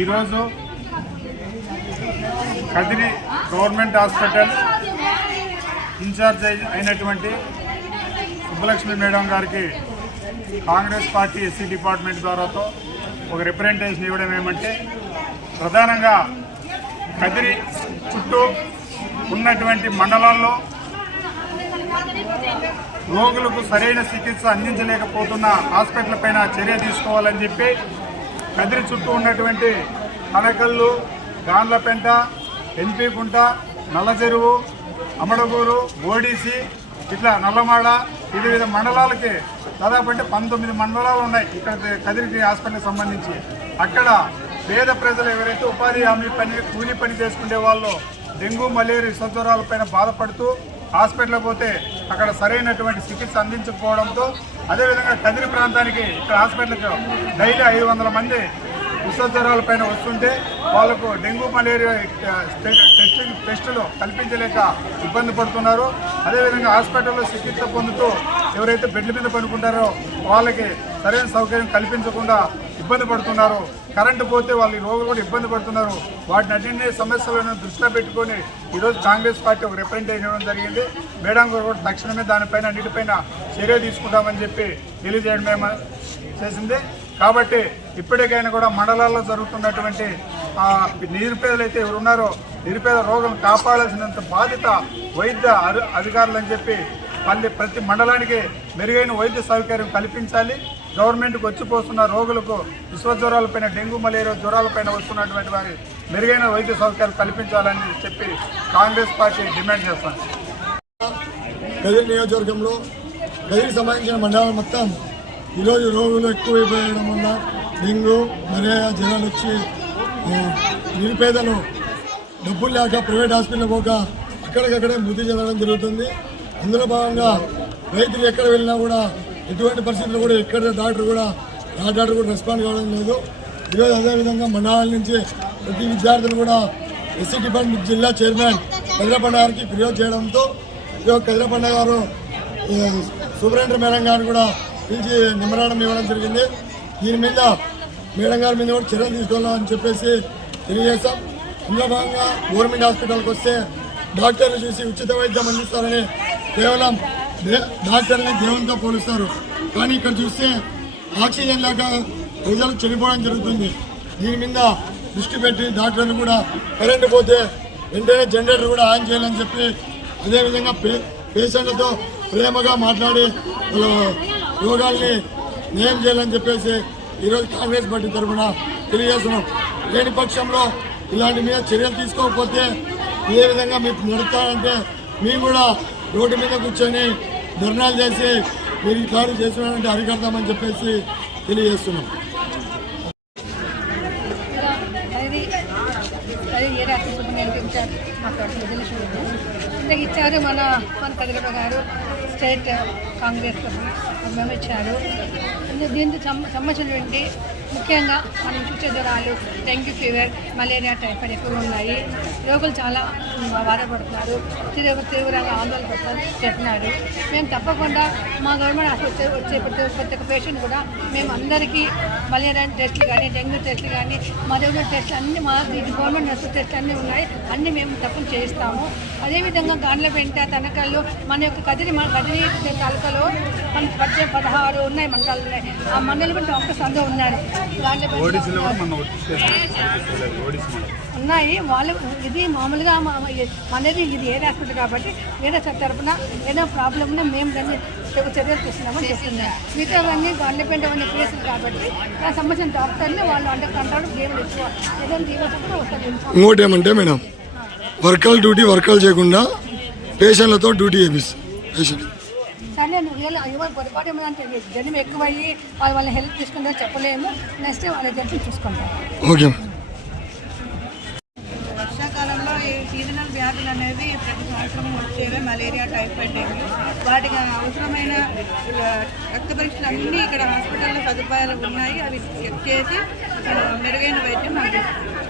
ఈరోజు Kadiri government hospital incharge అయినటువంటి Subbalakshmi madam గారికి కాంగ్రెస్ పార్టీ ఎస్సీ డిపార్ట్మెంట్ ద్వారాతో ఒక రిప్రజెంటేషన్ ఇవ్వడం ఏమంటే, ప్రధానంగా కదిరి చుట్టూ ఉన్నటువంటి మండలాల్లో రోగులకు సరైన చికిత్స అందించలేకపోతున్న హాస్పిటల్ పైన చర్య తీసుకోవాలని చెప్పి కదిరి చుట్టూ ఉన్నటువంటి కనకల్లు, గాన్లపెంట, ఎన్పీకుంట, నల్లచెరువు, అమడగూరు, ఓడిసి, ఇట్లా నల్లమాడ, వివిధ మండలాలకి దాదాపు 19 మండలాలు ఉన్నాయి ఇక్కడ కదిరి హాస్పిటల్కి సంబంధించి. అక్కడ పేద ప్రజలు ఎవరైతే ఉపాధి హామీ కూలీ పని చేసుకునే వాళ్ళు డెంగ్యూ, మలేరియా, విషజ్వరాలపైన బాధపడుతూ హాస్పిటల్కి పోతే అక్కడ సరైనటువంటి చికిత్స అందించకపోవడంతో, అదేవిధంగా కదిరి ప్రాంతానికి ఇక్కడ హాస్పిటల్కి డైలీ 500 మంది విషజ్వరాలపైన వస్తుంటే వాళ్ళకు డెంగ్యూ, మలేరియా టెస్టులు కల్పించలేక ఇబ్బంది పడుతున్నారు. అదేవిధంగా హాస్పిటల్లో చికిత్స పొందుతూ ఎవరైతే బెడ్ల మీద పడుకుంటారో వాళ్ళకి సరైన సౌకర్యం కల్పించకుండా ఇబ్బంది పడుతున్నారు. కరెంటు పోతే వాళ్ళు రోగులు కూడా ఇబ్బంది పడుతున్నారు. వాటిని అన్ని సమస్యలను దృష్టిలో పెట్టుకొని ఈరోజు కాంగ్రెస్ పార్టీ ఒక రిప్రజెంటేషన్ ఇవ్వడం జరిగింది. మేడం గారు కూడా తక్షణమే దానిపైన అన్నిటిపైన చర్య తీసుకుంటామని చెప్పి తెలియజేయడం చేసింది. కాబట్టి ఇప్పటికైనా కూడా మండలాల్లో జరుగుతున్నటువంటి నిరుపేదలు అయితే ఎవరున్నారో నిరుపేద రోగులను కాపాడాల్సినంత బాధ్యత వైద్య అధికారులని చెప్పి ప్రతి మండలానికి మెరుగైన వైద్య సౌకర్యం కల్పించాలి. గవర్నమెంట్కి వచ్చిపోతున్న రోగులకు విశ్వజ్వరాలపైన, డెంగ్యూ, మలేరియా జ్వరాలపైన వస్తున్నటువంటి వారి మెరుగైన వైద్య సౌకర్యాలు కల్పించాలని చెప్పి కాంగ్రెస్ పార్టీ డిమాండ్ చేస్తాను. కదిరి నియోజకవర్గంలో కదిరికి సంబంధించిన మండలాలు మొత్తం ఈరోజు రోగులు ఎక్కువైపోయడం వల్ల డెంగ్యూ, మలేరియా జ్వరాలు వచ్చి నిరుపేదలు డబ్బులు లేక ప్రైవేట్ హాస్పిటల్ పోక అక్కడికక్కడే మృతి చెందడం జరుగుతుంది. అందులో భాగంగా రైతులు ఎక్కడ వెళ్ళినా కూడా ఎటువంటి పరిస్థితుల్లో కూడా ఎక్కడ డాక్టర్ కూడా రెస్పాండ్ కావడం లేదు. ఈరోజు అదేవిధంగా మండలాల నుంచి ప్రతి విద్యార్థులు కూడా ఎస్సీ డిపార్ట్మెంట్ జిల్లా చైర్మన్ కదిరపండ గారికి ఫిర్యాదు చేయడంతో ఈరోజు కదిరపండ గారు సూపరింటెండెంట్ మేడం గారిని కూడా పిలిచి నిమ్మరాడం ఇవ్వడం జరిగింది. దీని మీద మేడం గారి మీద కూడా చర్యలు తీసుకోవాలని చెప్పేసి తెలియజేస్తాం. ఇందులో భాగంగా గవర్నమెంట్ హాస్పిటల్కి వస్తే డాక్టర్లు చూసి ఉచిత వైద్యం అందిస్తారని కేవలం డాక్టర్ని దేవునితో పోలుస్తారు. కానీ ఇక్కడ చూస్తే ఆక్సిజన్ లేక ప్రజలు చనిపోవడం జరుగుతుంది. దీని మీద దృష్టి పెట్టి డాక్టర్లు కూడా కరెంటు పోతే వెంటనే జనరేటర్ కూడా ఆన్ చేయాలని చెప్పి, అదేవిధంగా పేషెంట్లతో ప్రేమగా మాట్లాడి రోగాల్ని నయం చేయాలని చెప్పేసి ఈరోజు కాంగ్రెస్ పార్టీ తరఫున తెలియజేస్తున్నాం. లేని పక్షంలో ఇలాంటి మీద చర్యలు తీసుకోకపోతే ఏ విధంగా మీకు నడుస్తారంటే మేము కూడా రోడ్డు మీద కూర్చొని ధర్నాలు చేసి మీరు ఇట్లాంటి చేస్తున్నారంటే అరికడతామని చెప్పేసి తెలియజేస్తున్నాం. ఇచ్చారు మన కదిరప్ప గారు స్టేట్ కాంగ్రెస్ మేము ఇచ్చారు. దీనికి సంబంధించినటువంటి ముఖ్యంగా మనం చూసే జ్వరాలు, డెంగ్యూ ఫీవర్, మలేరియా, టైఫాయిడ్ ఎక్కువగా ఉన్నాయి. రోగులు చాలా బాధపడుతున్నారు, తీవ్రంగా ఆందోళన పడుతున్నారు చెప్పినారు. మేము తప్పకుండా మా గవర్నమెంట్ హాస్పిటల్ వచ్చే ప్రతి ఒక్క పేషెంట్ కూడా మేము అందరికీ మలేరియా టెస్టులు కానీ, డెంగ్యూ టెస్టులు కానీ, మలేరియా టెస్టులు అన్నీ మా గవర్నమెంట్ హాస్పిటల్ టెస్టులు అన్నీ ఉన్నాయి. అన్నీ మేము తప్పని చేయిస్తాము. అదేవిధంగా గాన్లపెంట, తనకల్లు, మన యొక్క కదిరి తాలూకాలో మన 16 ఉన్నాయి మండలాలు ఉన్నాయి. ఆ మండలం కూడా డాక్టర్స్ అందరూ ఉన్నారు. ఉన్నాయి వాళ్ళు. ఇది మామూలుగా మనది ఇది ఏరియా హాస్పిటల్ కాబట్టి వేరే తరఫున ఏదైనా ప్రాబ్లం ఉన్నా మేము దాన్ని చర్యలు తీసుకున్నామని చెప్తున్నాం. మిగతావన్నీ గాన్లపెంట అనే ప్లేసులు కాబట్టి దానికి సంబంధించిన డాక్టర్ని వాళ్ళు అండర్ కంట్రోల్ గేమ్లు ఎక్కువ ఏదైనా తీవ్రత వస్తుంది. ఇంకోటి ఏమంటే మేడం, వర్కలు చేయకుండా పేషెంట్లతో డ్యూటీ చేపిస్తాం. పేషెంట్ సరే ఎవరు పొరపాటు ఏమంటే జనం ఎక్కువయ్యి వాళ్ళ హెల్ప్ తీసుకుంటారో చెప్పలేము. నెక్స్ట్ వాళ్ళ జనం చూసుకుంటాం. ఓకే. వర్షాకాలంలో ఈ సీజనల్ వ్యాధులు అనేవి ప్రతి సంవత్సరం వచ్చేవే, మలేరియా, టైఫాయిడ్, డెంగ్యూ. వాటికి అవసరమైన రక్త పరీక్షలు అన్నీ ఇక్కడ హాస్పిటల్లో సదుపాయాలు ఉన్నాయి. అవి చెక్ చేసి మెరుగైన వైద్యం అందిస్తున్నాం.